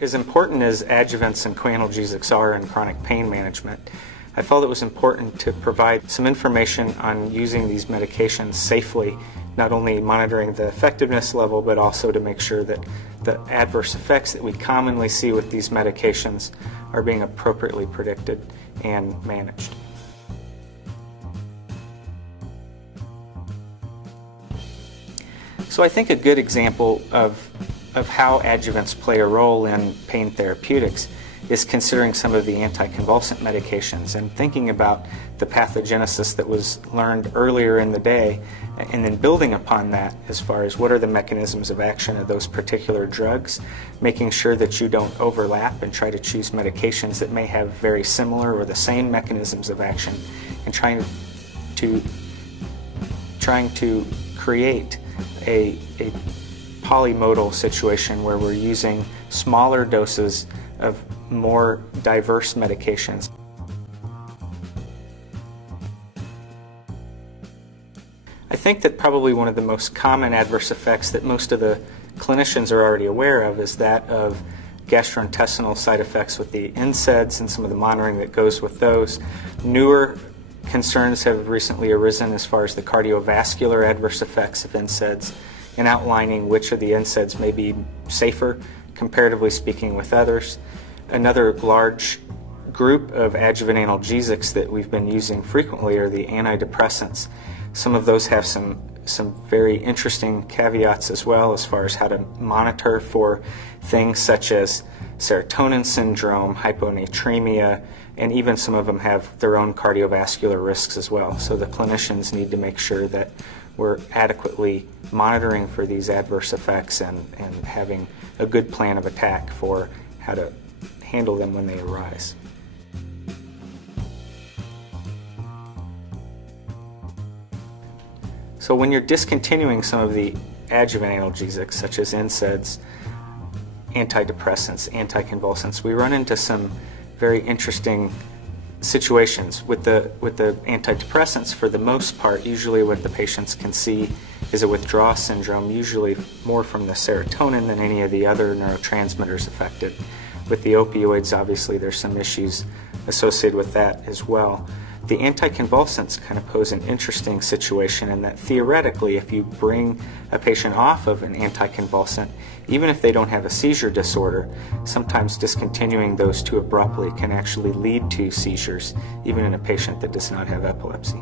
as important as adjuvants and coanalgesics are in chronic pain management, I felt it was important to provide some information on using these medications safely, not only monitoring the effectiveness level, but also to make sure that the adverse effects that we commonly see with these medications are being appropriately predicted and managed. So I think a good example of how adjuvants play a role in pain therapeutics is considering some of the anticonvulsant medications and thinking about the pathogenesis that was learned earlier in the day, and then building upon that as far as what are the mechanisms of action of those particular drugs, making sure that you don't overlap and try to choose medications that may have very similar or the same mechanisms of action, and trying to create a polymodal situation where we're using smaller doses of more diverse medications. I think that probably one of the most common adverse effects that most of the clinicians are already aware of is that of gastrointestinal side effects with the NSAIDs and some of the monitoring that goes with those. Newer concerns have recently arisen as far as the cardiovascular adverse effects of NSAIDs and outlining which of the NSAIDs may be safer, comparatively speaking, with others. Another large group of adjuvant analgesics that we've been using frequently are the antidepressants. Some of those have some very interesting caveats as well as far as how to monitor for things such as serotonin syndrome, hyponatremia, and even some of them have their own cardiovascular risks as well. So the clinicians need to make sure that we're adequately monitoring for these adverse effects and having a good plan of attack for how to handle them when they arise. So when you're discontinuing some of the adjuvant analgesics such as NSAIDs, antidepressants, anticonvulsants, we run into some very interesting situations. With the antidepressants, for the most part, usually what the patients can see is a withdrawal syndrome, usually more from the serotonin than any of the other neurotransmitters affected. With the opioids, obviously, there's some issues associated with that as well. The anticonvulsants kind of pose an interesting situation in that theoretically, if you bring a patient off of an anticonvulsant, even if they don't have a seizure disorder, sometimes discontinuing those too abruptly can actually lead to seizures, even in a patient that does not have epilepsy.